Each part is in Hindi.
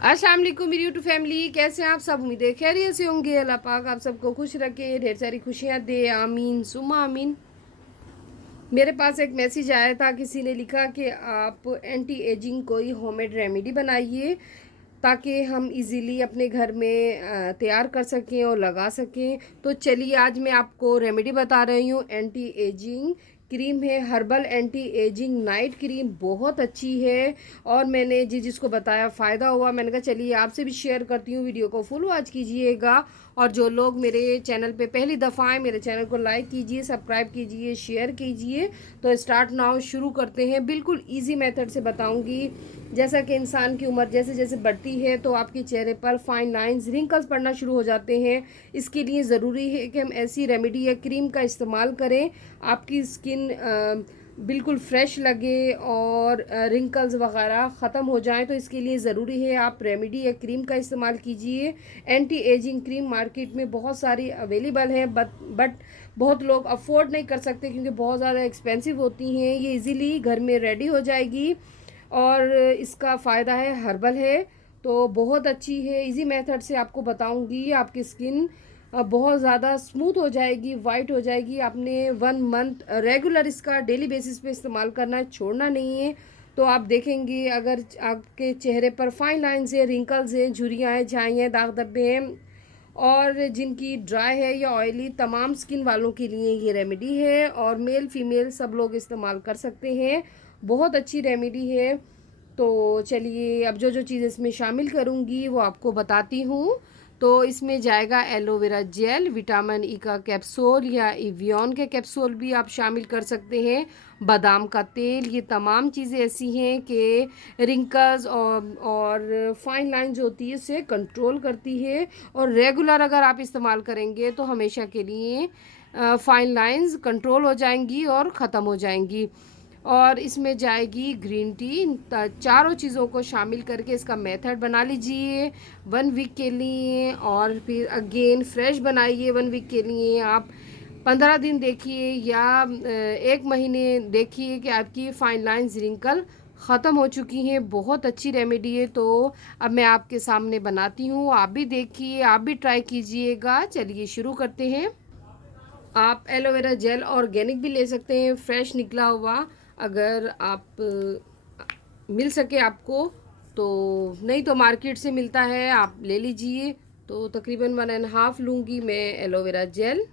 अस्सलाम वालेकुम मेरी यूट्यूब फैमिली, कैसे हैं आप सब? उम्मीद है खैरियत से होंगे। अल्लाह पाक आप सबको खुश रखे, ढेर सारी खुशियाँ दे, आमीन सुमा आमीन। मेरे पास एक मैसेज आया था, किसी ने लिखा कि आप एंटी एजिंग कोई होममेड रेमेडी बनाइए ताकि हम इजीली अपने घर में तैयार कर सकें और लगा सकें। तो चलिए आज मैं आपको रेमेडी बता रही हूँ। एंटी एजिंग क्रीम है, herbal anti ageing night cream, बहुत अच्छी है। और मैंने जिसको बताया फ़ायदा हुआ, मैंने कहा चलिए आपसे भी शेयर करती हूँ। वीडियो को फुल वॉच कीजिएगा और जो लोग मेरे चैनल पे पहली दफ़ा आए, मेरे चैनल को लाइक कीजिए, सब्सक्राइब कीजिए, शेयर कीजिए। तो स्टार्ट नाउ, शुरू करते हैं। बिल्कुल इजी मेथड से बताऊंगी। जैसा कि इंसान की उम्र जैसे जैसे बढ़ती है तो आपके चेहरे पर फाइन लाइंस, रिंकल्स पड़ना शुरू हो जाते हैं। इसके लिए ज़रूरी है कि हम ऐसी रेमेडी या क्रीम का इस्तेमाल करें आपकी स्किन बिल्कुल फ्रेश लगे और रिंकल्स वगैरह ख़त्म हो जाएं। तो इसके लिए ज़रूरी है आप रेमेडी या क्रीम का इस्तेमाल कीजिए। एंटी एजिंग क्रीम मार्केट में बहुत सारी अवेलेबल हैं, बट बहुत लोग अफोर्ड नहीं कर सकते क्योंकि बहुत ज़्यादा एक्सपेंसिव होती हैं। ये इजीली घर में रेडी हो जाएगी और इसका फ़ायदा है, हर्बल है, तो बहुत अच्छी है। इजी मेथड से आपको बताऊंगी, आपकी स्किन बहुत ज़्यादा स्मूथ हो जाएगी, वाइट हो जाएगी। आपने 1 मंथ रेगुलर इसका डेली बेसिस पे इस्तेमाल करना है, छोड़ना नहीं है। तो आप देखेंगे अगर आपके चेहरे पर फाइन लाइन्स है, रिंकल्स हैं, झुर्रियाँ हैं, झाइयाँ हैं, दाग धब्बे हैं और जिनकी ड्राई है या ऑयली, तमाम स्किन वालों के लिए ये रेमेडी है और मेल फीमेल सब लोग इस्तेमाल कर सकते हैं। बहुत अच्छी रेमेडी है। तो चलिए अब जो जो चीज़ इसमें शामिल करूँगी वो आपको बताती हूँ। तो इसमें जाएगा एलोवेरा जेल, विटामिन ई का कैप्सूल या इवियन के कैप्सूल भी आप शामिल कर सकते हैं, बादाम का तेल। ये तमाम चीज़ें ऐसी हैं कि रिंकल्स और फाइन लाइन जो होती है उसे कंट्रोल करती है और रेगुलर अगर आप इस्तेमाल करेंगे तो हमेशा के लिए फाइन लाइंस कंट्रोल हो जाएंगी और ख़त्म हो जाएंगी। और इसमें जाएगी ग्रीन टी। चारों चीज़ों को शामिल करके इसका मेथड बना लीजिए 1 वीक के लिए और फिर अगेन फ्रेश बनाइए 1 वीक के लिए। आप 15 दिन देखिए या 1 महीने देखिए कि आपकी फाइन लाइन्स, रिंकल ख़त्म हो चुकी हैं। बहुत अच्छी रेमेडी है। तो अब मैं आपके सामने बनाती हूँ, आप भी देखिए, आप भी ट्राई कीजिएगा। चलिए शुरू करते हैं। आप एलोवेरा जेल ऑर्गेनिक भी ले सकते हैं, फ्रेश निकला हुआ, अगर आप मिल सके आपको तो। नहीं तो मार्केट से मिलता है, आप ले लीजिए। तो तकरीबन 1.5 लूँगी मैं एलोवेरा जेल।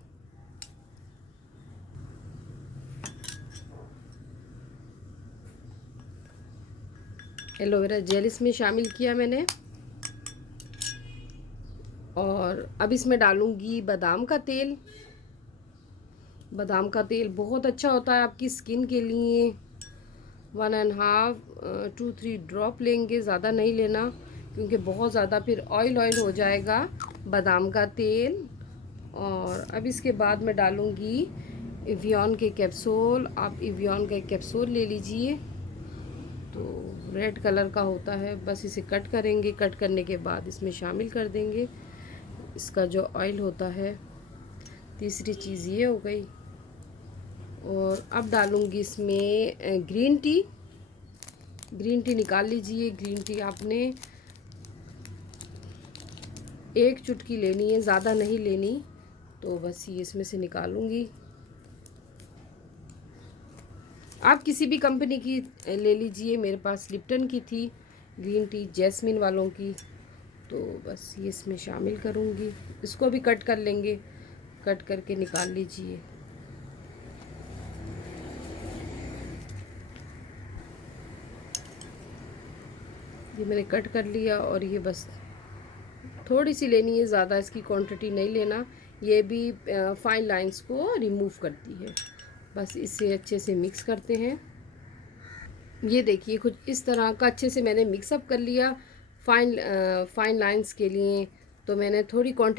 एलोवेरा जेल इसमें शामिल किया मैंने और अब इसमें डालूँगी बादाम का तेल। बादाम का तेल बहुत अच्छा होता है आपकी स्किन के लिए। 1.5 to 3 ड्रॉप लेंगे, ज़्यादा नहीं लेना क्योंकि बहुत ज़्यादा फिर ऑयल ऑयल हो जाएगा बादाम का तेल। और अब इसके बाद मैं डालूँगी इवियन के कैप्सूल। आप इवियन का कैप्सूल ले लीजिए, तो रेड कलर का होता है। बस इसे कट करेंगे, कट करने के बाद इसमें शामिल कर देंगे इसका जो ऑयल होता है। तीसरी चीज़ ये हो गई। और अब डालूँगी इसमें ग्रीन टी। ग्रीन टी निकाल लीजिए। ग्रीन टी आपने 1 चुटकी लेनी है, ज़्यादा नहीं लेनी। तो बस ये इसमें से निकालूंगी। आप किसी भी कंपनी की ले लीजिए, मेरे पास लिप्टन की थी ग्रीन टी, जैस्मिन वालों की। तो बस ये इसमें शामिल करूंगी। इसको भी कट कर लेंगे, कट करके निकाल लीजिए। ये मैंने कट कर लिया और ये बस थोड़ी सी लेनी है, ज़्यादा इसकी क्वांटिटी नहीं लेना। ये भी फाइन लाइंस को रिमूव करती है। बस इसे अच्छे से मिक्स करते हैं। ये देखिए कुछ इस तरह का अच्छे से मैंने मिक्सअप कर लिया फाइन लाइंस के लिए। तो मैंने थोड़ी क्वांटिटी